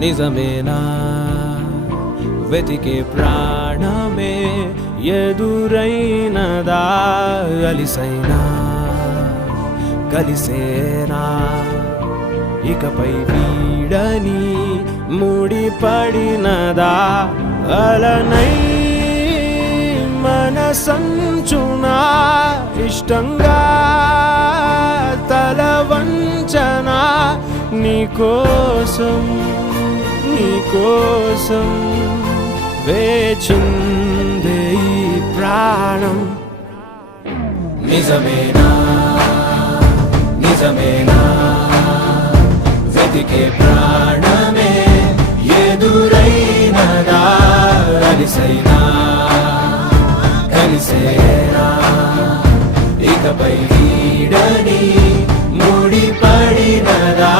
నిజమేనా వెతికే ప్రాణమే ఎదురైనదా అలిసైనా కలిసేనా ఇకపై వీడని ముడిపడినదా అలనై మనసంచునా ఇష్టంగా తల వంచనా నీకోసం వేచిందే ఈ ప్రాణం నిజమేనా వెతికే ప్రాణమే ఎదురైనదా అలిసైనా కలిసేనా ఇకపై వీడని ముడిపడినదా